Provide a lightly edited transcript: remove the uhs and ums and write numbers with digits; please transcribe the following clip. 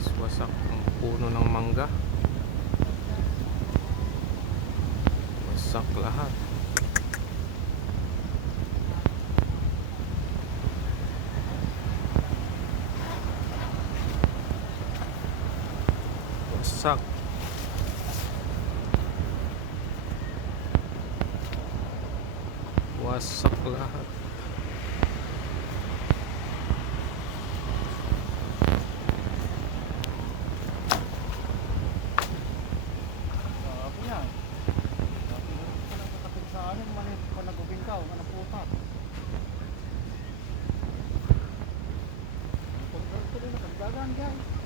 guys, wasak ang puno ng mangga. Wasak lahat. Wasak. Wasak lahat. Dagan guys.